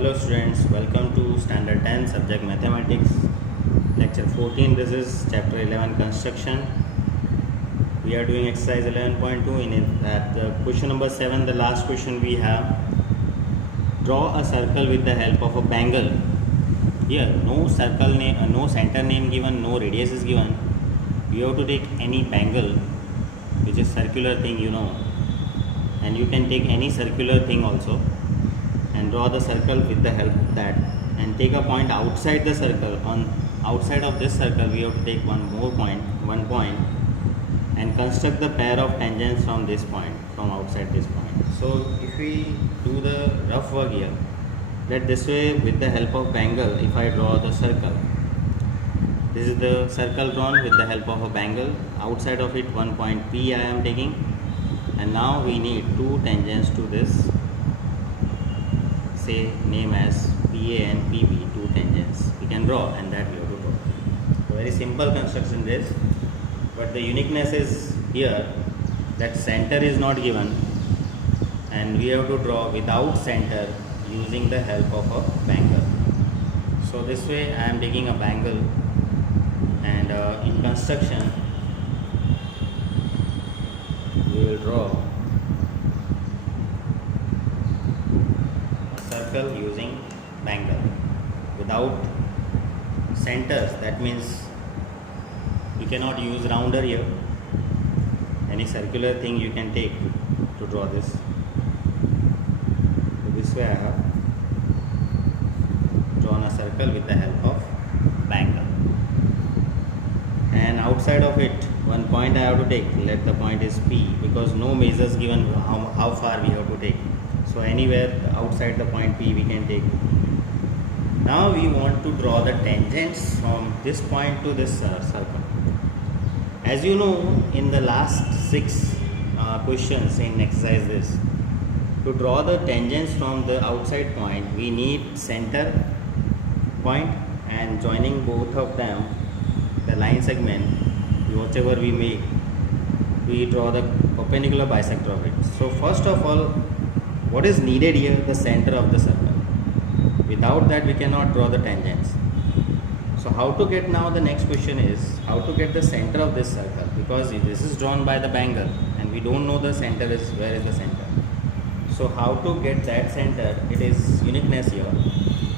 Hello students, welcome to standard 10 subject mathematics lecture 14. This is chapter 11 construction. We are doing exercise 11.2 in it. That question number 7, the last question we have. Draw a circle with the help of a bangle. Here no circle name, no center name given, no radius is given. You have to take any bangle which is circular thing, and you can take any circular thing also and draw the circle with the help of that, and take a point outside the circle. On outside of this circle we have to take one point and construct the pair of tangents from this point, from outside this point. So if we do the rough work here, that this way with the help of bangle, if I draw the circle, this is the circle drawn with the help of a bangle. Outside of it one point P I am taking, and now we need two tangents to this, say name as PA and PB, two tangents we can draw, and that we have to draw. So very simple construction this, but the uniqueness is here that center is not given and we have to draw without center using the help of a bangle. So this way I am taking a bangle, and in construction we will draw circle using bangle without centers. That means you cannot use rounder here. Any circular thing you can take to draw this. So this way I have drawn a circle with the help of bangle, and outside of it one point I have to take. Let the point is P, because no measures given how far we have to take. So anywhere outside the point P we can take. Now we want to draw the tangents from this point to this circle. As you know, in the last 6 questions in exercise this, to draw the tangents from the outside point we need center point, and joining both of them, the line segment, whatever we make, we draw the perpendicular bisector of it. So first of all, what is needed here? The center of the circle. Without that we cannot draw the tangents. So how to get, now the next question is how to get the center of this circle, because this is drawn by the bangle and we don't know the center is, where is the center. So how to get that center? It is uniqueness here.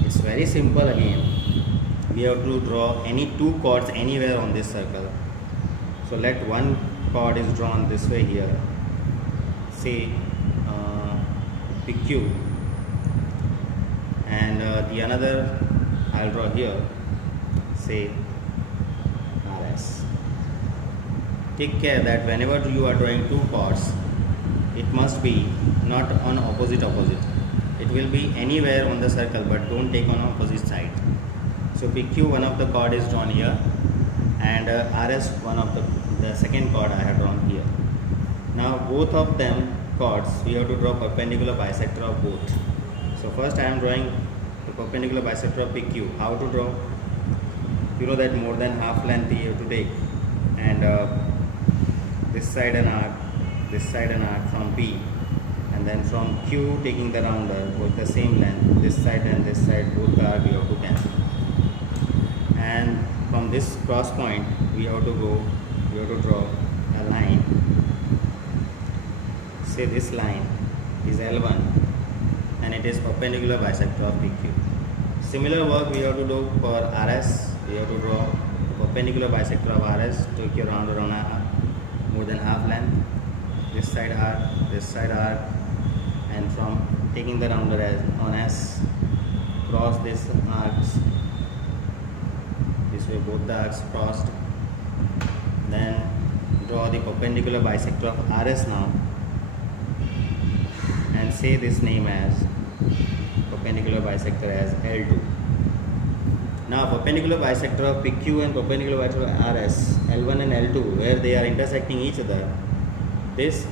It's very simple again. We have to draw any two chords anywhere on this circle. So let one chord is drawn this way here, say PQ, and the another I'll draw here, say RS. Take care that whenever you are drawing two chords, it must be not on opposite. It will be anywhere on the circle, but don't take on opposite side. So PQ, one of the chord is drawn here, and RS, one of the second chord I have drawn here. Now both of them chords we have to draw perpendicular bisector of both. So first I am drawing the perpendicular bisector of PQ. How to draw? You know that more than half length you have to take, and this side an arc from P, and then from Q taking the rounder, both the same length, this side and this side, both the arc you have to cancel. And from this cross point we have to draw a line. Say this line is L1 and it is perpendicular bisector of PQ. Similar work we have to do for RS. We have to draw a perpendicular bisector of RS, take your round around more than half length, this side arc, and from taking the rounder as on S, cross this arcs, this way both the arcs crossed, then draw the perpendicular bisector of RS now, and say this name as perpendicular bisector as L2. Now perpendicular bisector of PQ and perpendicular bisector of RS, L1 and L2, where they are intersecting each other, this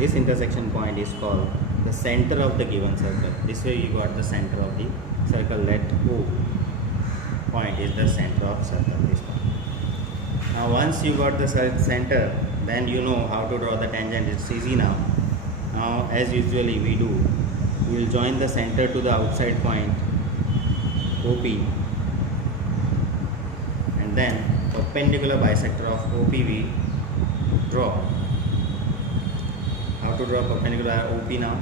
intersection point is called the center of the given circle. This way you got the center of the circle. Let O point is the center of circle, this point. Now once you got the center, then you know how to draw the tangent. It's easy now. Now as usually we do, we will join the center to the outside point OP, and then perpendicular bisector of OP we draw. How to draw perpendicular OP now?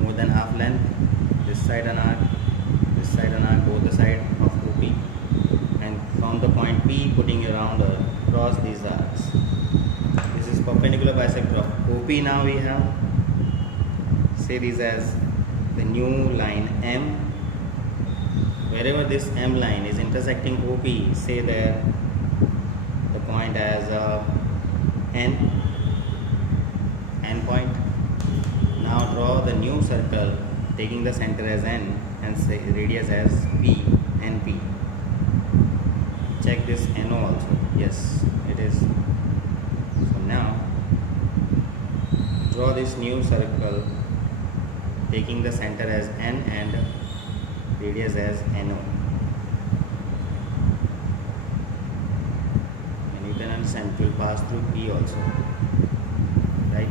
More than half length, this side an arc, both the side of OP, and from the point P putting around across these arcs. This is perpendicular bisector of OP. Now we have, say this as the new line M. Wherever this M line is intersecting OP, say there the point as N point. Now draw the new circle taking the center as N and say radius as P, NP. Check this NO also. Yes, it is. So now draw this new circle taking the center as N and radius as NO. And you can understand it will pass through P also, right?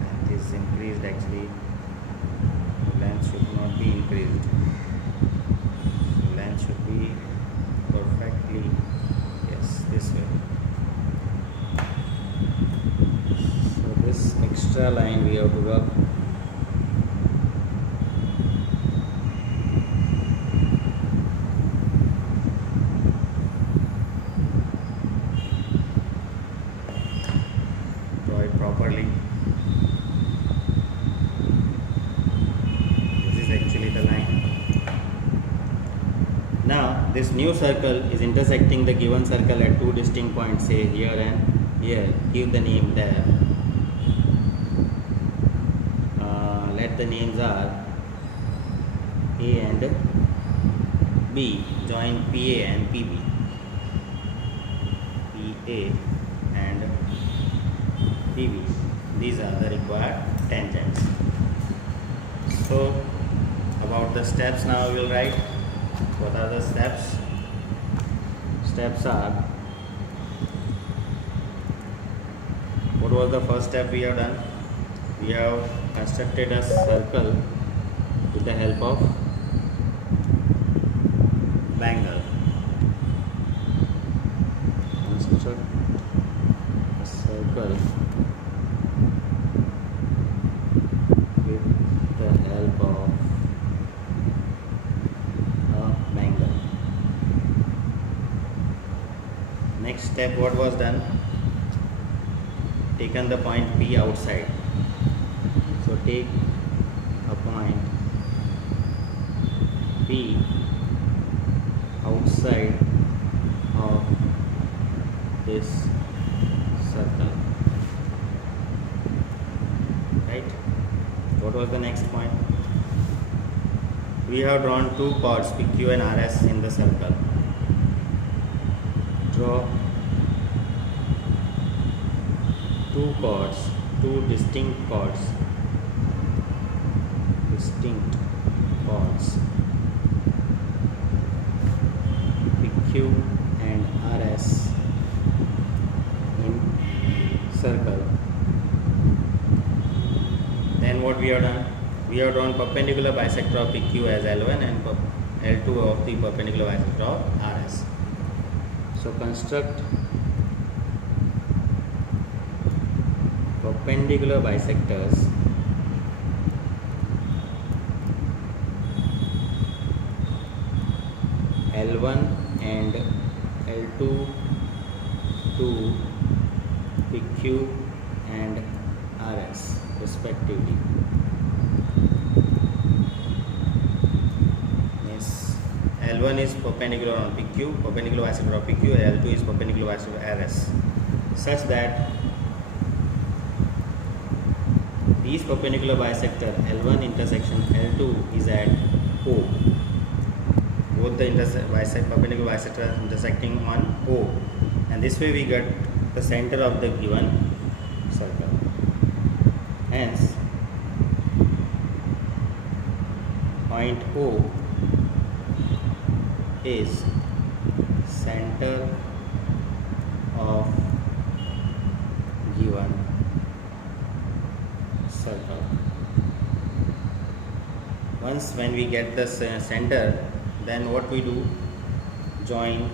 Length is increased actually. Length should not be increased. Length should be perfectly, yes, this way. So this extra line we have to rub. Draw it properly. This is actually the line. Now this new circle is intersecting the given circle at two distinct points, say here and here. Give the name there. Let the names are A and B. Join PA and PB. PA and PB. These are the required tangents. So about the steps now we will write. What are the steps? Steps are, what was the first step we have done? We have constructed a circle with the help of bangle. Construct a circle with the help of a bangle. Next step, what was done? Taken the point P outside. So take a point P outside of this circle, right? What was the next point? We have drawn two chords PQ and RS in the circle. Draw two chords, two distinct chords PQ and RS in circle. Then what we have done? We have drawn perpendicular bisector of PQ as L1 and L2 of the perpendicular bisector of RS. So construct perpendicular bisectors L1 and L2 to PQ and RS respectively. Yes, L1 is perpendicular on PQ, perpendicular bisector of PQ, and L2 is perpendicular bisector of RS, such that these perpendicular bisector L1 intersection L2 is at O. Both the perpendicular bisector intersecting on O, and this way we get the center of the given circle. Hence, point O is center of given Once when we get the center, then what we do, join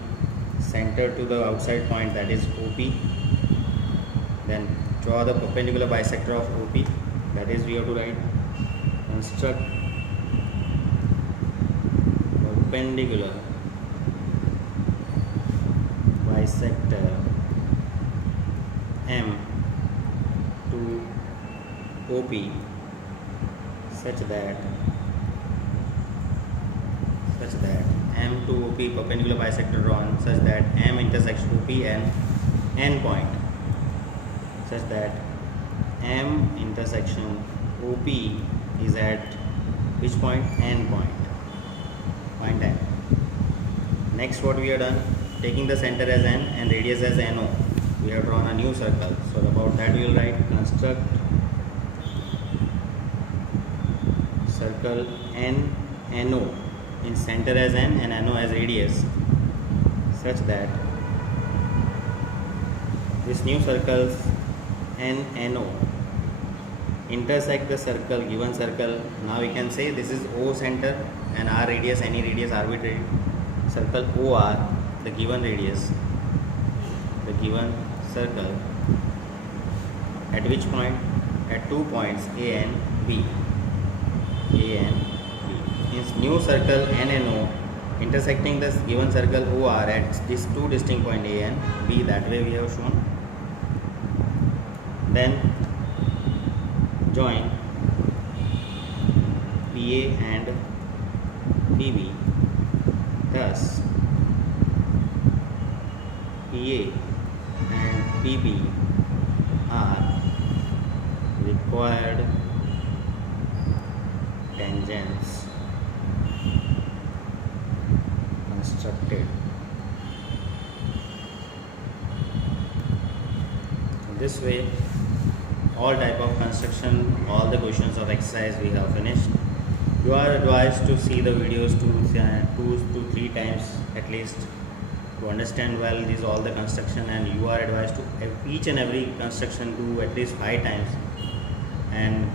center to the outside point, that is OP, then draw the perpendicular bisector of OP, that is we have to write construct perpendicular bisector M to OP such that M to OP perpendicular bisector drawn such that M intersects OP and N point, such that M intersection OP is at which point? N point. Point N. Next, what we have done, taking the center as N and radius as NO, we have drawn a new circle. So about that we will write construct circle NO in center as N and NO as radius, such that this new circles NO intersect the circle, given circle. Now we can say this is O center and R radius, any radius arbitrary, circle OR, the given radius, the given circle, at which point? At 2 points A and B. Means new circle NNO intersecting this given circle OR at these two distinct points A and B, that way we have shown. Then join PA and PB, thus PA and PB are required tangents constructed. In this way, all type of construction, all the questions of exercise we have finished. You are advised to see the videos 2 to 3 times at least to understand well these all the construction, and you are advised to each and every construction do at least 5 times. And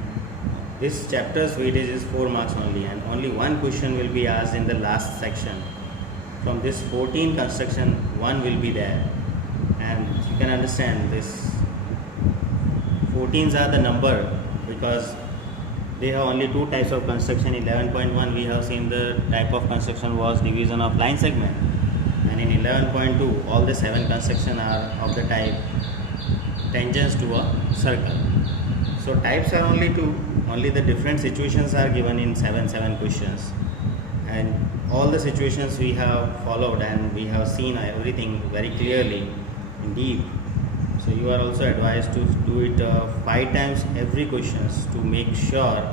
this chapter's weightage is 4 marks only, and only one question will be asked in the last section. From this 14 construction, one will be there, and you can understand this 14s are the number because they have only 2 types of construction. 11.1 we have seen the type of construction was division of line segment, and in 11.2 all the 7 construction are of the type tangents to a circle. So types are only 2, only the different situations are given in 7 questions, and all the situations we have followed and we have seen everything very clearly in deep. So you are also advised to do it 5 times every questions to make sure,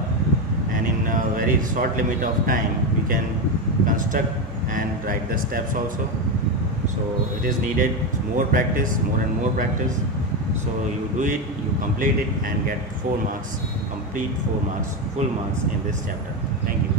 and in a very short limit of time we can construct and write the steps also. So it is needed more practice, more and more practice. So you do it, you complete it and get 4 marks, complete 4 marks, full marks in this chapter. Thank you.